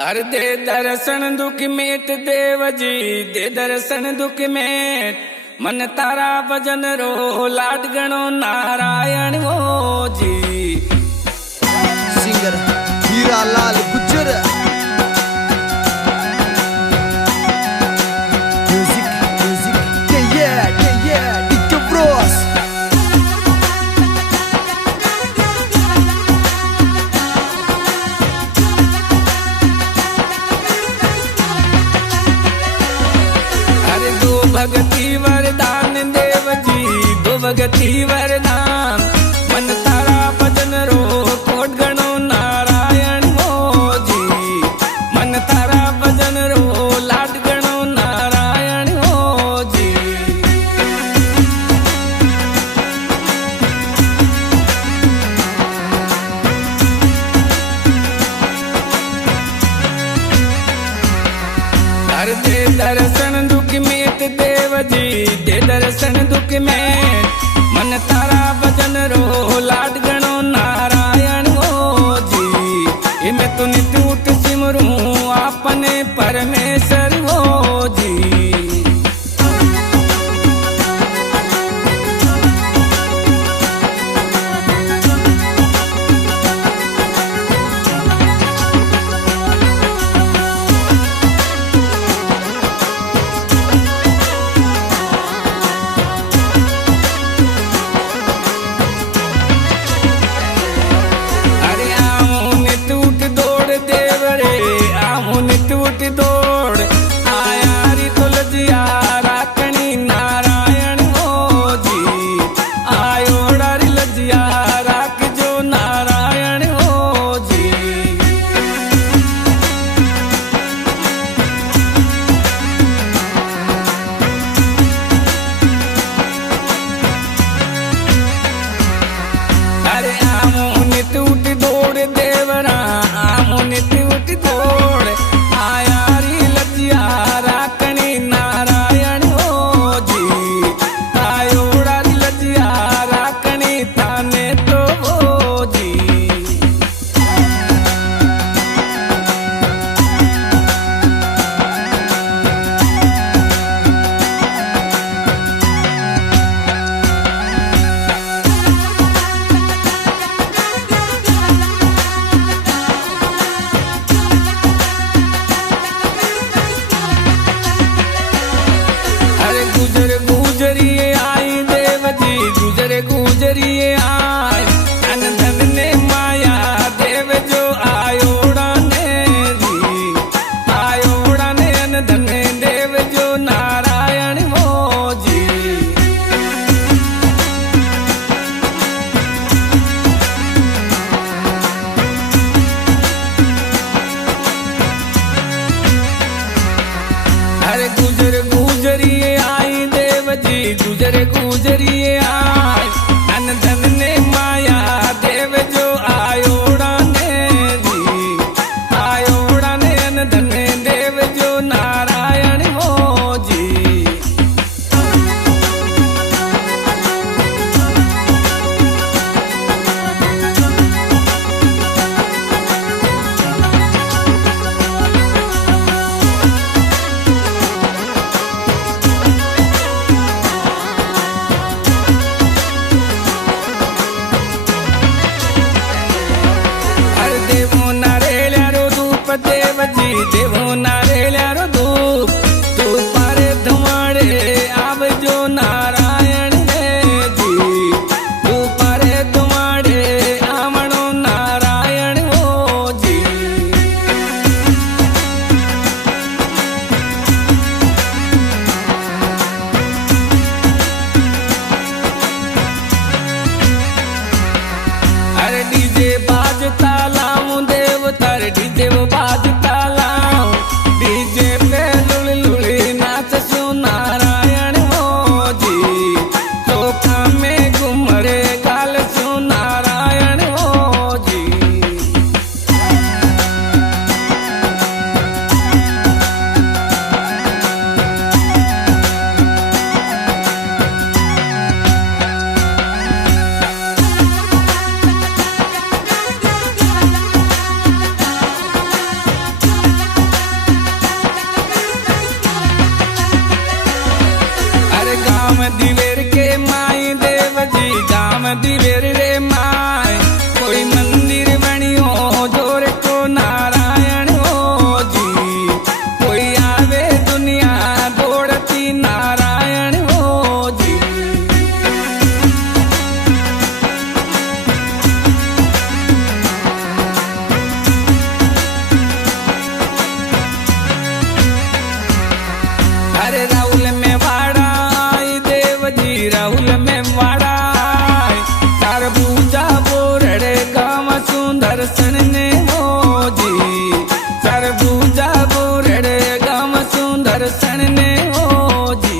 अरे दे दर्शन दुख मेट देव जी, दे दर्शन दुख मेट। मन तारा भजन रो लाड गणो नारायण हो जी। Singer Hira Lal Gujjar. Music music yeah Dicto Bros. अरे दो भगती वरदान देव जी, दो भगती वरदान। मन तारा भजन रो कोट गणो नारायण हो जी। मन तारा भजन रो लाड गणो नारायण हो जी। हर दे दर्शन दुख मेट देव जी, दे दर्शन दुख मेट। मन तारा भजन रो लाड गणो नारायण हो जी। इमे तो नित्य उठ सिमरू आपने परमेश्वर हो जी। दौड़ आया री तुलजिया राकणी नारायण हो जी। आयोड़ा री लजिया राख जो नारायण हो जी। अरे आमो नित उठ दौड़ देवरा, आमो नित उठ दौड़। गुजरिए आई देव जी, गुजरिए आई। अन धन ने माया देव जो आयोड़ा ने जी। आयोड़ा ने अन धन देव जो नारायण हो जी। अरे गुजरिए आई देव जी, गुजरिए आय। अन धन ने माया देव जो आयोड़ा ने जी। आयोड़ा ने अन धन देव जो नारायण हो जी। देव जी देवो नारेल्यारो धूप, तू पारे धुआड़े आव जो नारायण है जी। तू पारे धुआड़े आवणो नारायण हो जी। अरे डीजे बाजता लाऊं देव तार, डीजे वो बाजता लाऊं। दिवेर रे माय कोई मंदिर बनियो जोर को नारायण हो जी कोई आवे दुनिया दौड़ती नारायण हो जी अरे राहुल में वाड़ा आई देव जी राहुल में वाड़ा तार पूजा बोरड़े गाँव सुंदर सने हो जी तार पूजा बोरड़े गाँव सुंदर सने हो जी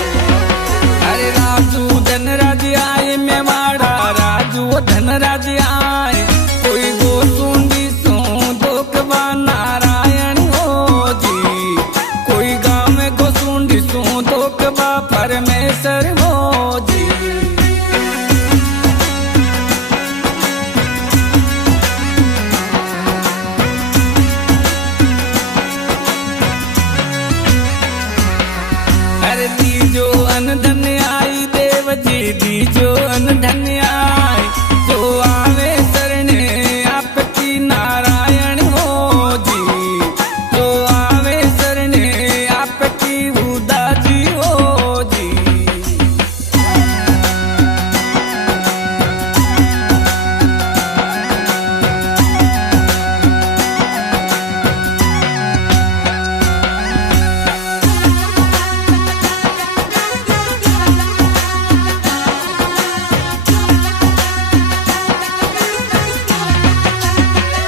अरे राजू धनराज आए मेवाड़ा राजू धनराज आए कोई गोसुंडी सो दोकवा नारायण हो जी कोई गाँव में गोसुंडी सो दोकवा परमेश्वर हो जी अरे दीजो अन धन्य आई देव जी दीजो अन धन्य आई जो आवे शरणे आपकी नारायण हो जी जो आवे शरणे आपकी उदा जी हो जी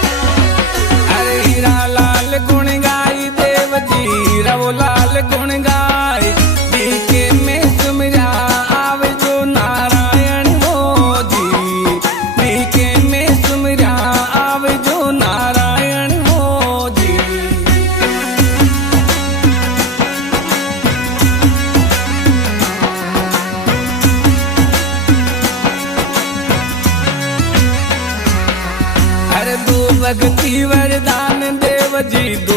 अरे हीरा लाल गुण गाई देव जी रवो लाल गुण गाय डीके में सुमिरा आवे जो नारायण हो जी डीके में सुमिरा आवे जो नारायण हो जी अरे दो भक्ति वरदान देव जी दो